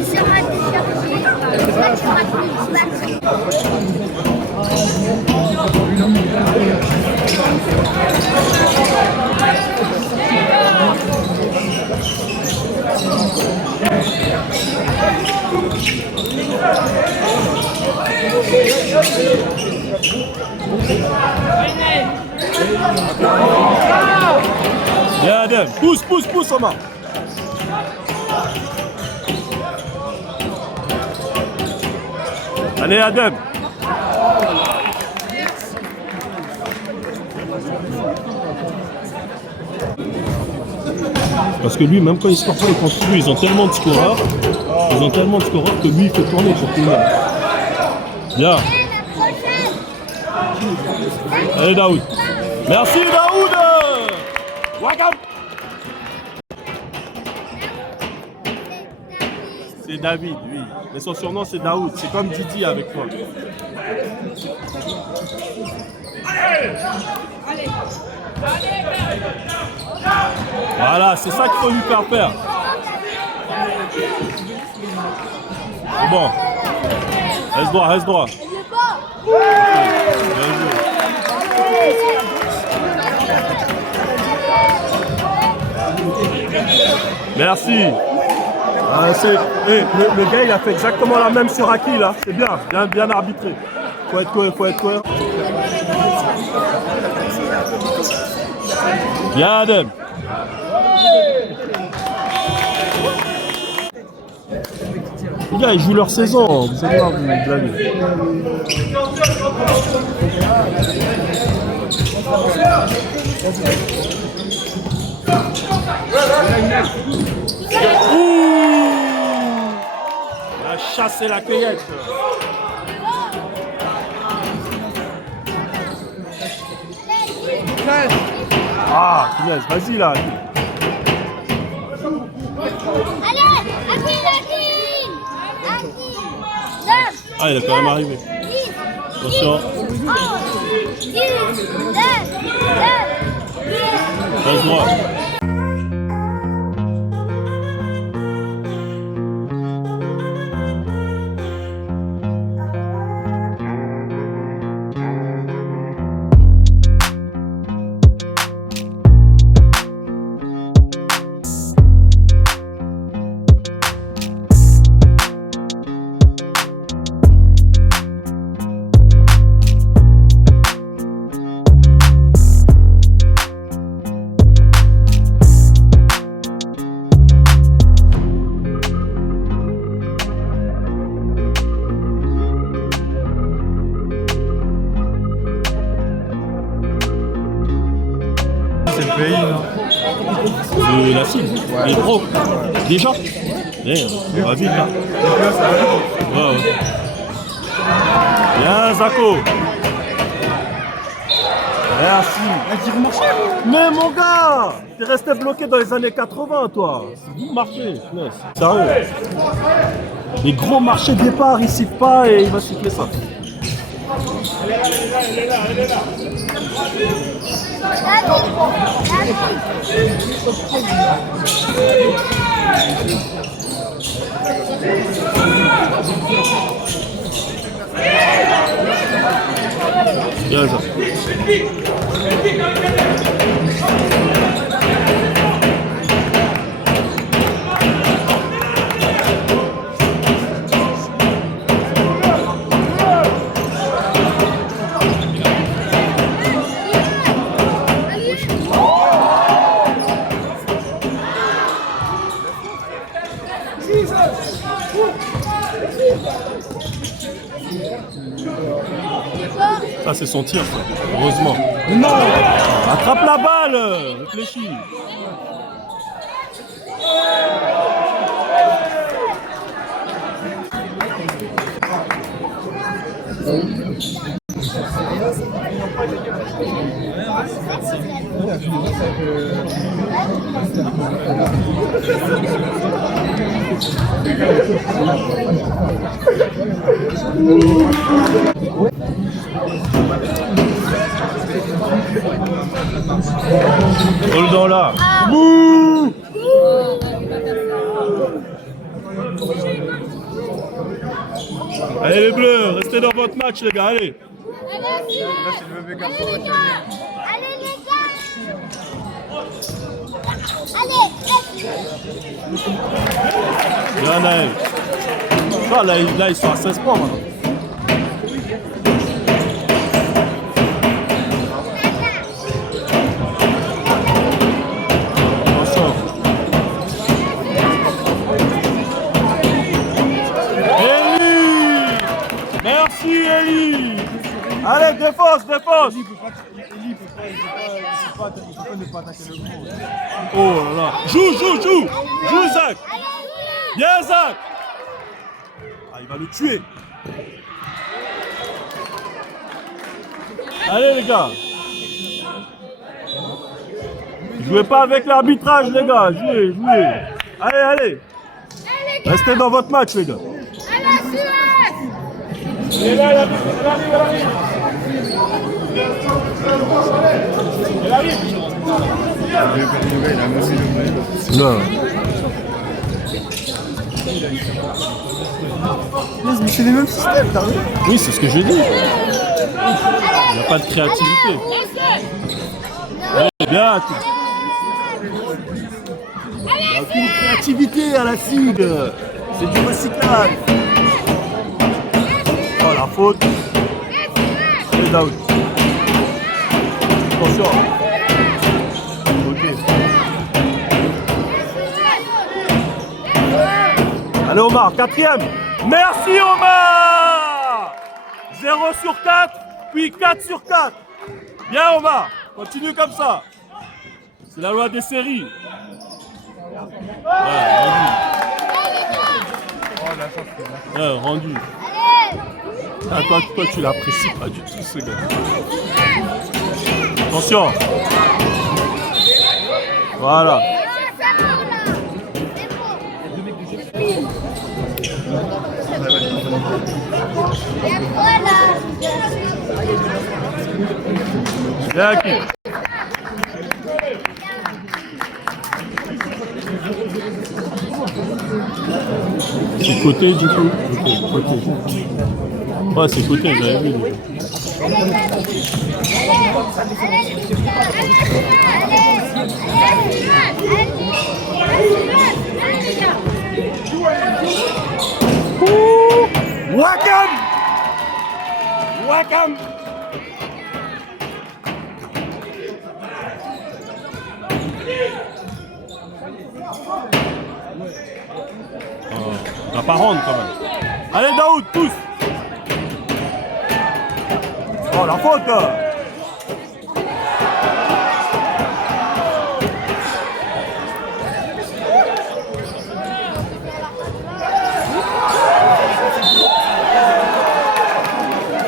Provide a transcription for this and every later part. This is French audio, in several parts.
Essaiera de chercher. Là, tu rates une batterie. Bien Adem, pousse Omar. Allez Adem. Parce que lui, même quand il score pas, il continue. Ils ont tellement de scoreurs. Que lui, il fait tourner pour tout le monde. Bien. Allez Daoud. Merci Daoud. Wakam. C'est David, oui. Mais son surnom c'est Daoud. C'est comme Didi avec toi. Voilà, c'est ça qu'il faut lui faire faire. Bon. Reste droit. Bien joué. Merci. Le gars, il a fait exactement la même sur Aki là. C'est bien arbitré. Faut être cohérent. Bien Adem. Les gars, ils jouent leur saison. Vous allez voir, vous blaguez. La chasse et la cueillette. Ah, punaise, vas-y là. Allez, Ah, il a quand même arrivé. Attention. 10, 9, 10. Passe droit. C'est le pays, non? De la cible. Les pros. Déjà. On va vite là. Ouais. Bien Zako. Merci. Mais mon gars, t'es resté bloqué dans les années 80 toi. Vous marchez, sérieux. Les gros marchés de départ, ils sifflent pas et il va siffler ça. Elle est là. Bien ça. Ça c'est son tir, ça. Heureusement. Non. Attrape la balle. Réfléchis. Hold on là. Bouh. Allez les bleus, restez dans votre match les gars, allez. Allez, les gars. Bien Naël. Ah, là, ils sont à 16 points maintenant. Attention. Eli! Merci Eli! Allez, défense, défense! Oh là là! Joue! Joue Zach! Bien Zach! Ah, il va le tuer! Allez les gars! Jouez pas avec l'arbitrage les gars! Jouez! Allez! Restez dans votre match les gars! Non. C'est les mêmes systèmes, t'as vu? Oui, c'est ce que je dis. Il n'y a pas de créativité. Allez, bien. Il n'y a aucune créativité à la cible. C'est du recyclage. Oh, la faute. Et Daoud. Attention. Ok. Allez Omar, 4e. Merci Omar. 0 sur 4, puis 4 sur 4. Bien Omar, continue comme ça. C'est la loi des séries. Ouais, rendu. Ah, toi tu l'apprécies pas du tout ce gars. Attention. Voilà. Bien qui? C'est côté du coup. Côté. Ouais, c'est côté, j'avais vu. Wakam! On va pas rendre quand même. Allez Daoud, pousse! Oh la faute!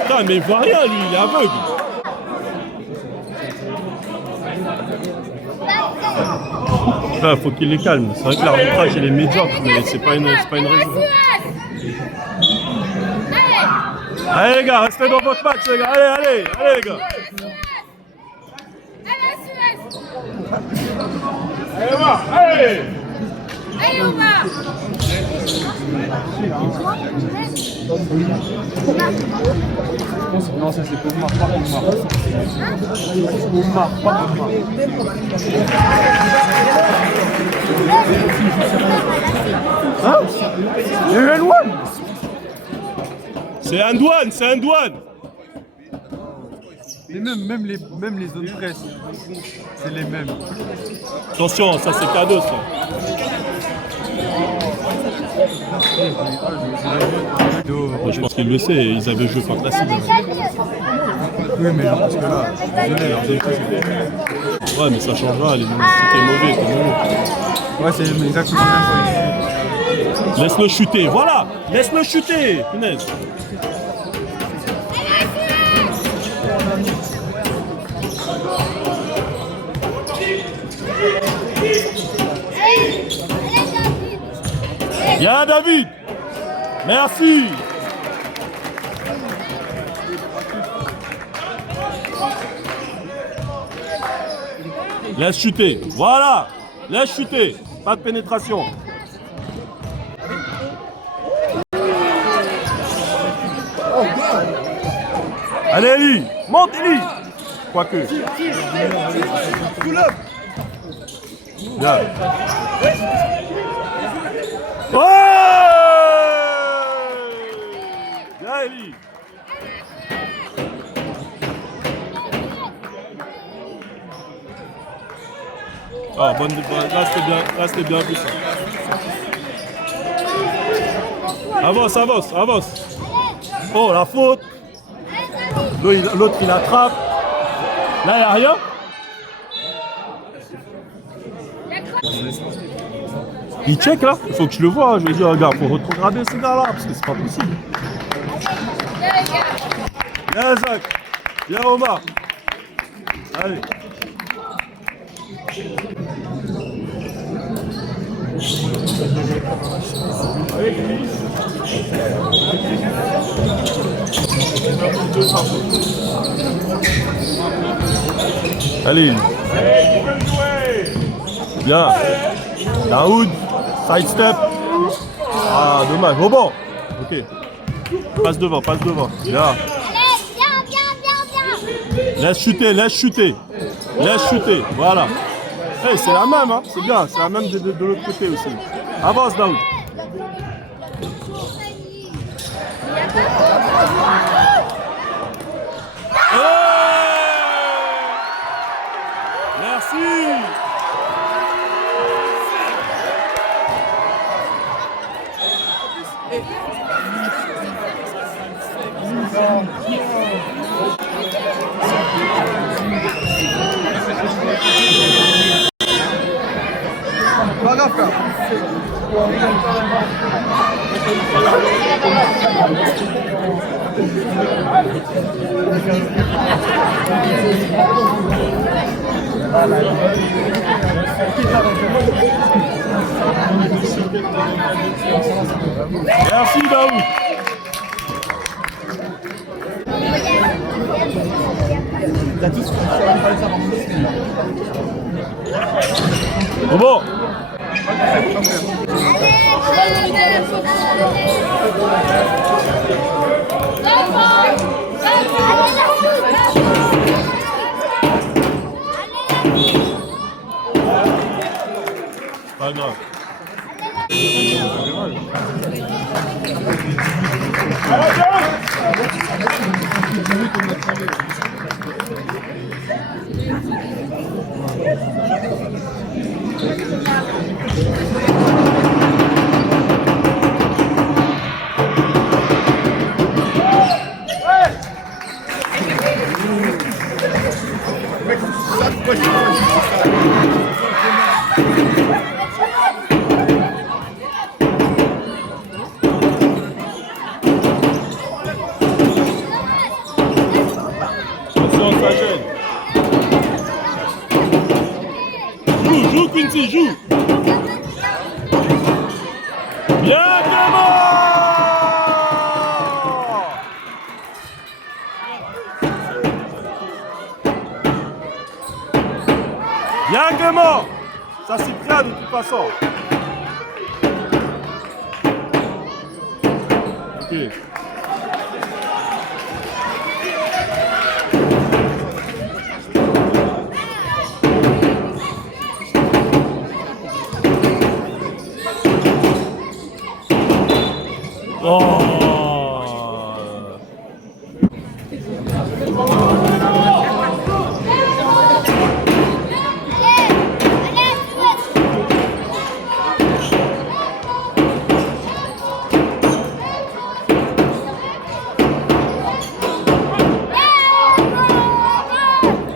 Putain, mais il voit rien lui, il est aveugle. Il faut qu'il les calme. C'est vrai que l'arbitrage il est médiocre, mais c'est pas une raison. Allez les gars, restez dans votre match les gars. Allez les gars. Allez Omar, allez. Allez Omar. Non, ça c'est Omar, pas Omar. Omar, pas Omar. Hein? Il y a eu un douane. C'est un douane. Et même les zones presse, c'est les mêmes. Attention, ça c'est cadeau ça. Moi, je pense qu'il le sait, ils avaient joué contre la cible. Oui, mais parce que là, désolé, leur défaut, c'était... Ouais, mais ça changera, c'était mauvais. Ouais, c'est exactement la même chose. Laisse-le chuter, voilà. Laisse-le chuter, punaise. Bien David. Merci. Laisse chuter. Voilà. Laisse chuter. Pas de pénétration. Allez, Eli. Monte, Eli. Quoique. Bien. Ouais. Bien, Eli. Ah, bonne, là c'était bien vu ça. Avance, avance, avance. Oh, la faute. L'autre il attrape. Là, il n'y a rien. Il check là. Il faut que je le vois. Je vais dire, regarde, il faut retrograder ce gars là parce que c'est pas possible. Viens, Zach. Viens, Omar. Allez. Allez. Bien. Daoud. Side step. Ah, dommage. Au bon. Ok. Passe devant, passe devant. Bien. Allez, viens. Laisse chuter, laisse chuter. Laisse chuter. Voilà. Hey, c'est la même, hein. C'est bien. C'est la même de l'autre côté aussi. Avance, Daoud. Merci. Pas grave, frère. Merci, Daoud. Bon. Pas grave. Attention, ça gêne. Joue, Quincy, joue. Bien, Clément. Bien, Clément. Ça s'y prend de toute façon. Ok.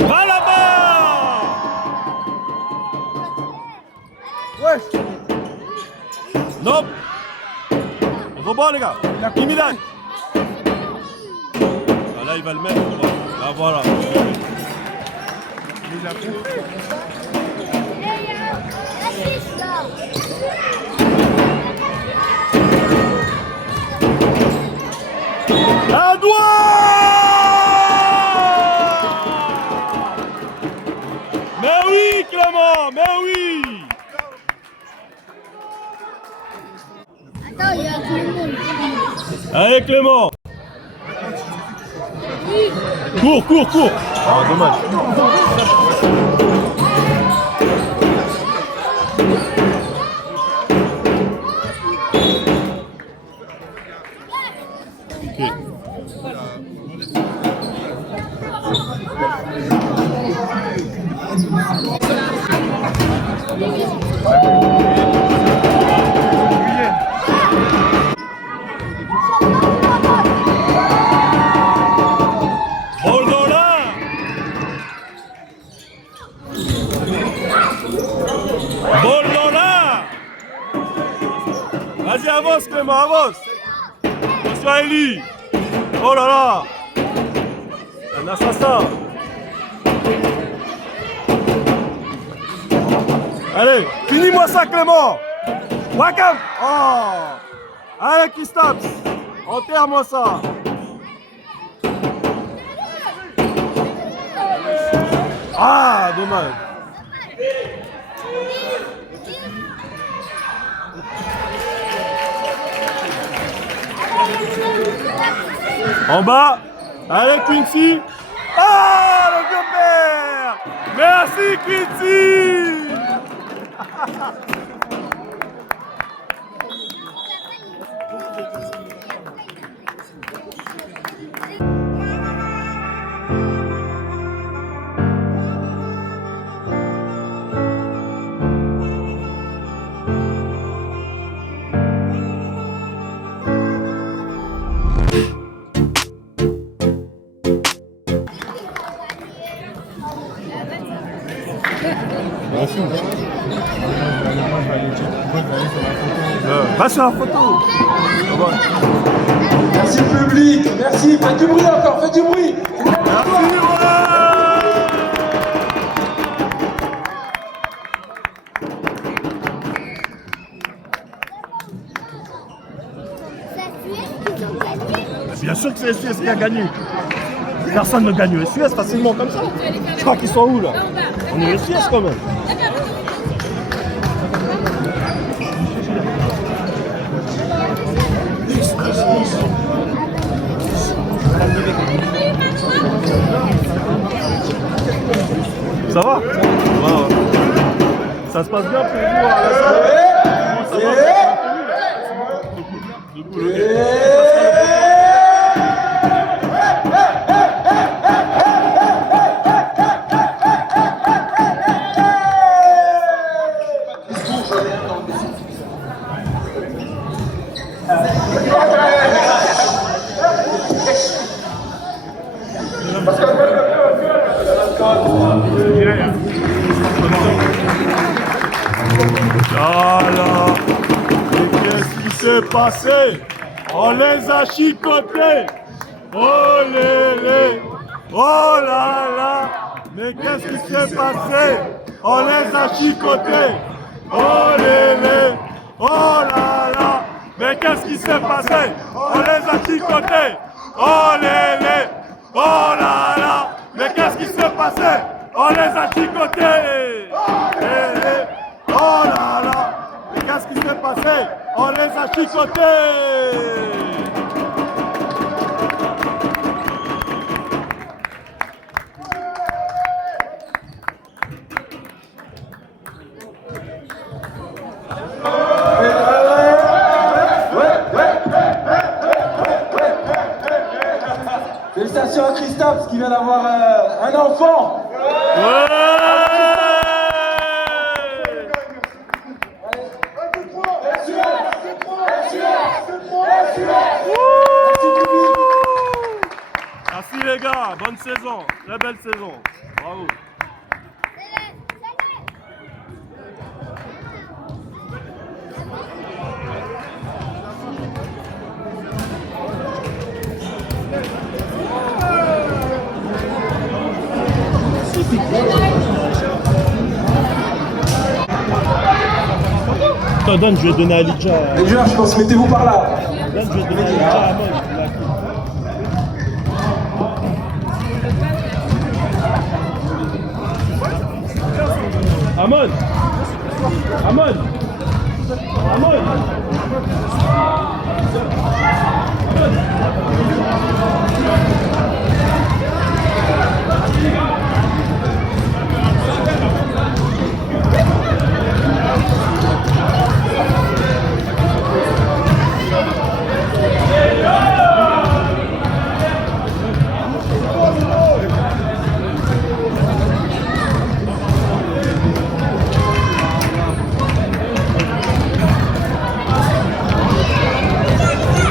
Va là-bas. Wesh. Non. Rebond, les gars. Immédiat. Ah, là, il va le mettre. Là, voilà. Il a pris. Un doigt. Mais oui, Clément, mais oui. Attends, il y a tout le monde. Allez, Clément. Cours, cours, cours. Ah, dommage. Vas-y, avance Clément, avance. Attention Eli. Oh là là. Un assassin. Allez, finis-moi ça Clément. Wakam. Oh. Allez Christophe. Enterre-moi ça. Ah, dommage. En bas. Allez Quincy. Ah, le vieux père. Merci Quincy. Va sur la photo. Merci le public, merci, faites du bruit encore, faites du bruit. Merci, bien sûr que c'est SUS qui a gagné. Personne ne gagne le SUS facilement comme ça. Je crois qu'ils sont où là? On est le SUS quand même. Ça va? Ouais. Ça se passe bien pour vous à la salle? Ah là, mais qu'est-ce qui s'est passé? On les a chicotés. Oh lélé, oh là là, mais qu'est-ce qui s'est passé? On les a chicotés. Oh lélé, oh là là, mais qu'est-ce qui s'est passé? On les a chicotés. Oh lélé, oh là là, mais qu'est-ce qui s'est passé? On les a chicotés. Lélé. Oh là là, mais qu'est-ce qui s'est passé? On les a chicotés. Félicitations à Christophe qui vient d'avoir un enfant. Merci les gars, bonne saison, très belle saison, bravo. Attends, donne, je vais donner à Lidja. Les joueurs, je pense, mettez-vous par là. Donne, je vais donner à Lidja à Amon. Amon. Amon. Amon.